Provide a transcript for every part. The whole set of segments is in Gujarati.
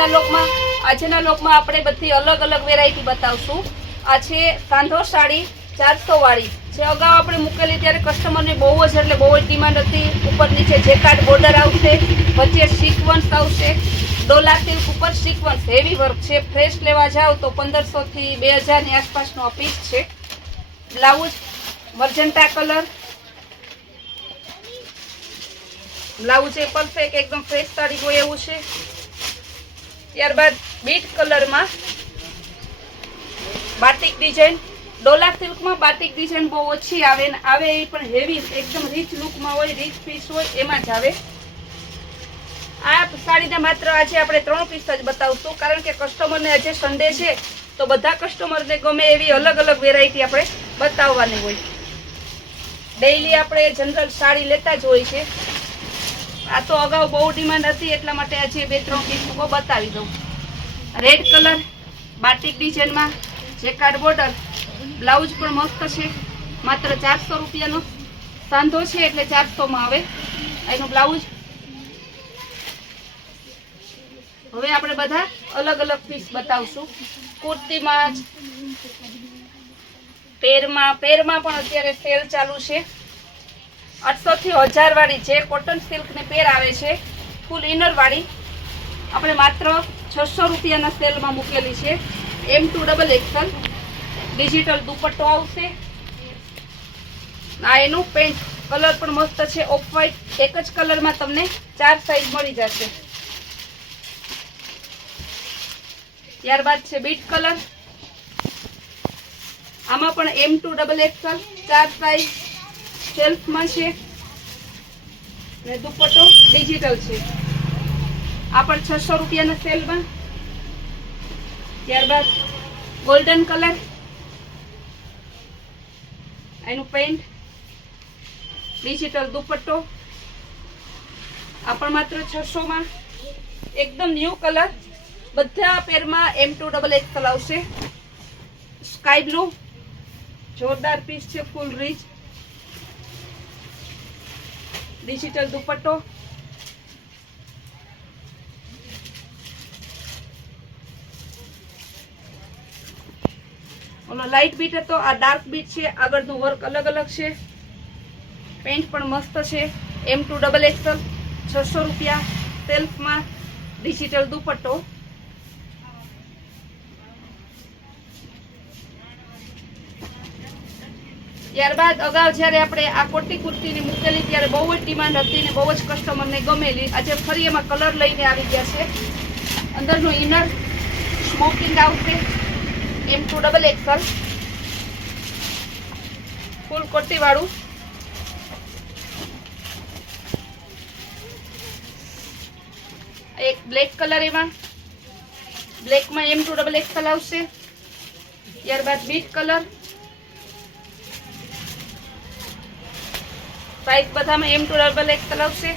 આજના લોકમાં આપણે બધી અલગ અલગ વેરાયટી બતાવશું। આ છે સાંધો સાડી 400 વાળી, જે અગાઉ આપણે મૂકેલી ત્યારે કસ્ટમરને બહુ જ ડિમાન્ડ હતી। ઉપર નીચે જેકાર્ડ બોર્ડર આવશે, વચ્ચે સિક્વન્સ આવશે, ડોલા સિલ્ક ઉપર સિક્વન્સ હેવી વર્ક છે। ફ્રેશ લેવા જાવ તો 1500 થી 2000 ની આસપાસનો આ પીસ છે। બ્લાઉઝ મર્જન્ટા કલર, બ્લાઉઝ એ પરફેક્ટ એકદમ ફ્રેશ સાડી હોય એવું છે। ત્યારબાદ બીટ કલરમાં batik design, Dola સિલ્કમાં batik design બહુ ઓછી આવે ને આવે એ પણ હેવી એકદમ રીચ લુકમાં હોય, રીચ પીસ હોય એમાં જ આવે। આ સાડીના માત્ર આજે આપણે 3 પીસ જ બતાવશું, કારણ કે કસ્ટમરને આજે સન્ડે છે તો બધા કસ્ટમરને ગમે એવી અલગ અલગ વેરાયટી આપણે બતાવવાની હોય। ડેઈલી આપણે જનરલ સાડી લેતા જ હોય છે। આ તો અગાઉ બહુ ડિમાન્ડ હતી એટલા માટે આજે 2-3 પીસ બતાવી દઉં। રેડ કલર બાટિક ડિઝાઇનમાં જેકાર્ડ બોર્ડર, બ્લાઉઝ પણ મસ્ત છે, માત્ર 400 રૂપિયાનો સાંધો છે એટલે 400 માં આવે એનું બ્લાઉઝ। હવે આપણે બધા અલગ અલગ પીસ બતાવશું। કુર્તીમાં પેરમાં પણ અત્યારે સેલ ચાલુ છે। 800 થી 1000 વાળી જે કોટન સિલ્ક ને પેર આવે છે, ફૂલ ઇનર વાળી આપણે માત્ર 600 રૂપિયાના સેલમાં મૂકેલી છે। M2XXL ડિજિટલ દુપટ્ટો આવશે। આ એનું પેન્ટ કલર પણ મસ્ત છે, ઓફ વ્હાઈટ, એક જ કલરમાં તમને 4 સાઈઝ મળી જશે। ત્યારબાદ છે બીટ કલર, આમાં પણ M2XXL 4 સાઈઝ સેલ્ફમાં છે ને દુપટ્ટો ડિજિટલ છે, આ પણ 600 રૂપિયાના સેલમાં। ત્યારબાદ ગોલ્ડન કલર, એનું પેન્ટ ડિજિટલ દુપટ્ટો, આ પણ માત્ર 600 માં। એકદમ ન્યૂ કલર, બધા પેરમાં M2XXL આવશે। સ્કાય બ્લુ જોરદાર પીસ છે, ફૂલ રીચ, ડિજિટલ દુપટ્ટો, ઓલો લાઇટ બીટ હતો, આ ડાર્ક બીટ છે, આગળનું વર્ક અલગ અલગ છે, પેન્ટ પણ મસ્ત છે। M2XXL 600 રૂપિયા સેલ્ફમાં, ડિજિટલ દુપટ્ટો। ત્યારબાદ અગાઉ જ્યારે આપણે આ કોટી કુર્તીની મૂકેલી ત્યારે બહુ જ ડિમાન્ડ હતી ને બહુ જ કસ્ટમરને ગમેલી, આજે ફરી એમાં કલર લઈને આવી ગયા છે। અંદરનું ઇનર સ્મોકિંગ આવશે, M2XXL ફૂલ કોટી વાળું, એક બ્લેક કલર, એમાં બ્લેકમાં M2XXL આવશે। ત્યારબાદ બીટ કલર, સાઈઝ બધામાં M2XXL આવશે।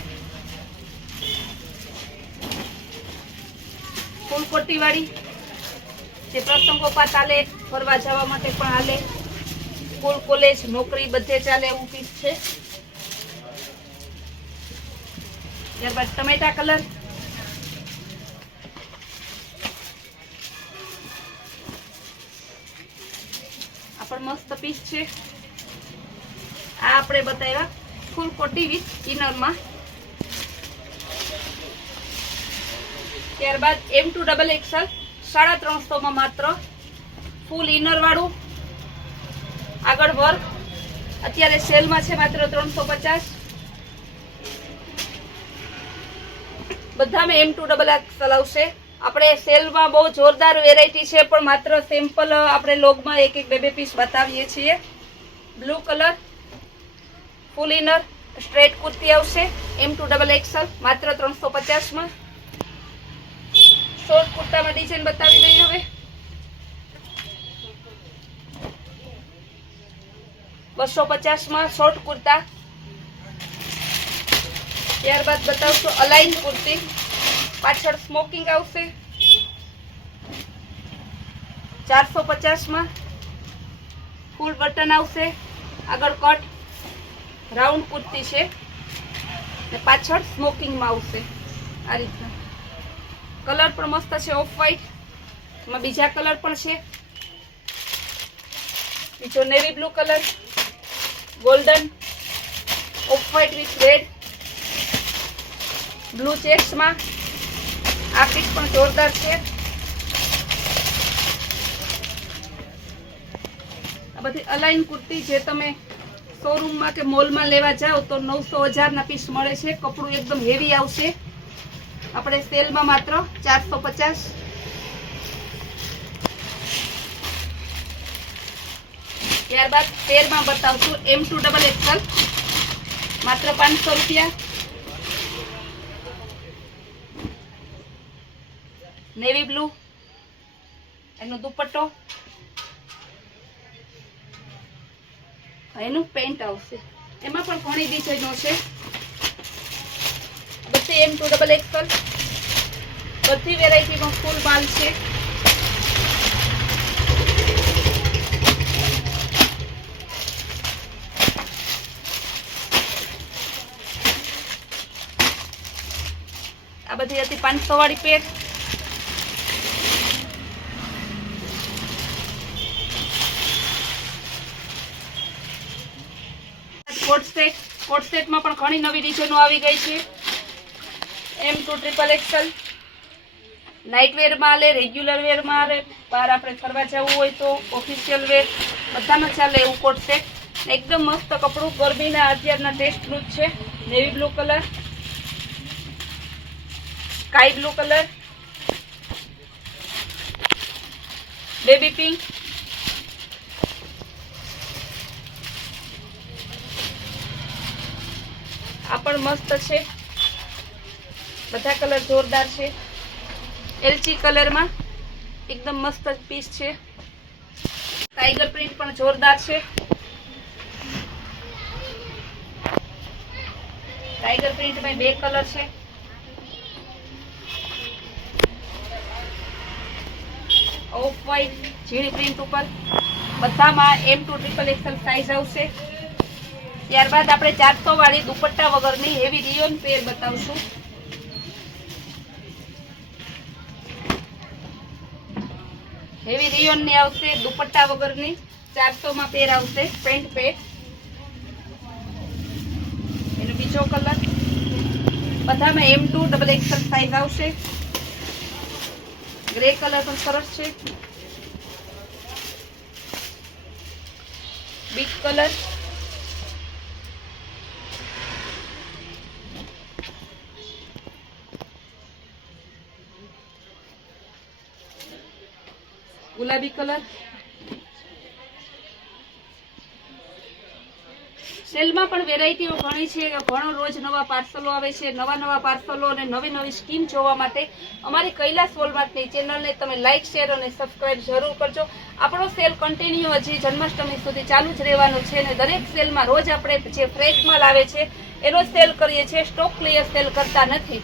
ફૂલ કોટી વાળી, જે પ્રસંગોપાત હાલે, ફરવા જવા માટે પણ હાલે, સ્કૂલ કોલેજ નોકરી બધે ચાલે એવું પીસ છે। ત્યારબાદ ટમેટા કલર, આ પણ મસ્ત પીસ છે। આ આપણે બતાવ્યા ફૂલ કોટી વિથ ઇનરમાં। ત્યારબાદ M2XXL 350 માં માત્ર ફૂલ ઇનર વાળું, આગળ વર્ક અત્યારે સેલમાં છે માત્ર 350। બધામાં M2XXL આવશે। આપણે સેલમાં બહુ જોરદાર વેરાયટી છે, પણ માત્ર સિમ્પલ આપણે લોગમાં 1-2 પીસ બતાવીએ છીએ। બ્લુ કલર ફૂલ ઇનર સ્ટ્રેટ કુર્તી આવશે, M2XXL માત્ર 350 માં। શોર્ટ કુર્તામાં ડિઝાઇન બતાવી દઈએ હવે। 250 માં શોર્ટ કુર્તા। ત્યારબાદ બતાવશું અલાઇન કુર્તી, પાછળ સ્મોકિંગ આવશે, 450 માં। ફૂલ બટન આવશે, આગળ કટ રાઉન્ડ કુર્તી છે ને પાછળ સ્મોકિંગમાં આવશે આ રીતના। કલર પણ મસ્ત છે ઓફ વ્હાઈટ. એમાં બીજા કલર પણ છે. બીજો navy blue colour, golden, off white with red, blue ચેક્સમાં. આ પીસ પણ જોરદાર છે. આ બધી અલાઈન કુર્તી જે તમે શોરૂમમાં કે મોલમાં લેવા જાઓ તો 900-1000 ના પીસ મળે છે. કપડું એકદમ હેવી આવશે. આપણે સેલમાં માત્ર 450. ત્યારબાદ પેરમાં બતાવશું M2XXL, માત્ર 500 રૂપિયા. નેવી બ્લુ, એનો દુપટ્ટો, એનું પેન્ટ આવશે. એમાં પણ ઘણી ડિઝાઇનો છે. બધી M2XXL, બધી વેરાયટીમાં ફૂલ માલ છે. આ બધી હતી 500 વાળી પેર. કોટ સેટમાં પણ ઘણી નવી ડિઝાઇનો આવી ગઈ છે. M2XXL નાઇટ વેરમાં લે, રેગ્યુલર વેરમાં લે, બહાર આપણે ફરવા જવું હોય તો ઓફિશિયલ વેર બધામાં ચાલે એવું કોટ સેટ. એકદમ મસ્ત કપડું, ગરમીના અત્યારના ટેસ્ટનું જ છે. Navy blue colour, sky blue colour, baby pink, આ પણ મસ્ત છે. બધા કલર જોરદાર છે. એલચી કલરમાં એકદમ મસ્ત પીસ છે. ટાઈગર પ્રિન્ટ પણ જોરદાર છે. ટાઈગર પ્રિન્ટમાં 2 કલર છે. ઓફ વ્હાઈટ ઝીણી પ્રિન્ટ ઉપર. બધામાં M2XXL સાઈઝ આવશે. ત્યારબાદ આપણે 400 વાળી દુપટ્ટા વગરની હેવી રિયોન પેર બતાવશું. હેવી રિયોન ની આવશે દુપટ્ટા વગરની. 400 માં પેર આવશે. પેન્ટ પેર, એનો બીજો કલર. બધામાં M2XXL સાઈઝ આવશે. ગ્રે કલર પણ સરસ છે. બીચ કલર, ગુલાબી કલર. સેલમાં પણ વેરાયટીઓ ઘણી છે. ઘણો રોજ નવા પાર્સલો આવે છે. નવા પાર્સલો અને નવી સ્કીમ જોવા માટે અમારી કૈલાસ વોલમાર્ટની ચેનલને તમે લાઈક, શેર અને સબસ્ક્રાઇબ જરૂર કરજો. આપણો સેલ કન્ટિન્યુ હજી જન્માષ્ટમી સુધી ચાલુ જ રહેવાનો છે. અને દરેક સેલમાં રોજ આપણે જે ફ્રેશ માલ આવે છે એનો સેલ કરીએ છીએ. સ્ટોક ક્લિયર સેલ કરતા નથી.